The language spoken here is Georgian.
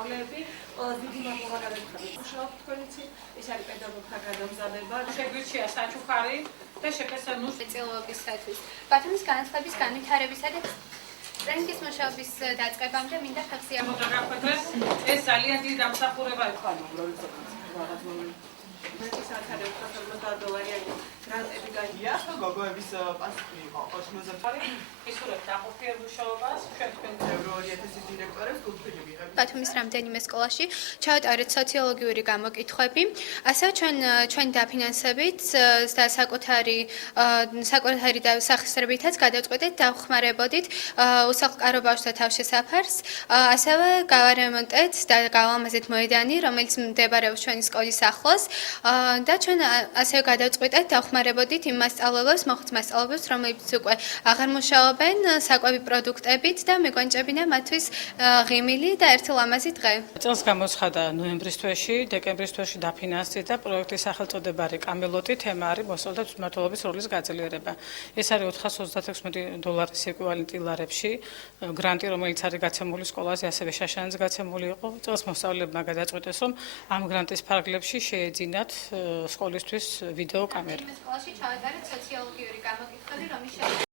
მოსწავლეები, ყველაზე დიდი მადლობა გადაგიხადოთ. მუშაობთ თქვენიცი, ეს არის პედაგოგთა გადამზადება. შეგვირჩია საჩუქარი და შეფასებულ წელობისათვის. ბათუმის განათლების განვითარებისა და ტრენინგის მუშაობის დაწყებამდე მინდა ხალხი მოგაგახვედრეს. ეს ძალიან დიდი დამსახურება იყო. $50,000 გრანტები გაიგია. გოგოების პასუხი იყო 80 ისურვებთ აყოფიერ მუშაობას, ჩვენ თქვენ ევროორიენტაციის დირექტორებს გულწრფელი ვიღებთ. ბათუმის რამდენიმე სკოლაში ჩავატარეთ სოციოლოგიური გამოკითხვები. ასევე ჩვენი დაფინანსებით და საკუთარი სახსრებითაც გადავწყვეტეთ დავხმარებოდით უსახლკარო ბავშვთა თავშესაფარს. ასევე გავარემონტეთ და გავამაზეთ მოედანი, რომელიც მდებარეობს ჩვენი სკოლის ახლოს. და ჩვენ ასევე გადავწყვეტეთ დავხმარებოდით იმ მასწავლებლებს, მოხუც მასწავლებლებს, რომლებიც უკვე აღარ მუშაობენ საკვები პროდუქტებით და მიგვანჭებინა მათთვის ღიმილი და ერთი ლამაზი დღე. წელს გამოცხადა ნოემბრის თვეში, დეკემბრის თვეში დაფინანსდა და პროექტის სახელწოდება არის კამელოტი, თემა არის მოსწავლეთა მმართველობის როლის გაძლიერება. ეს არის $416 ეკვივალენტი ლარებში, გრანტი, რომელიც არის გაცემული სკოლაზე, ასევე შაშანაც გაცემული იყო. წელს მოსწავლეებმა გადაწყვეტეს, რომ ამ გრანტის ფარგლებში შეეძინათ სკოლისთვის ვიდეო კამერა. სკოლაში ჩავატარეთ სოციოლოგიური გამოკითხვები, რომლის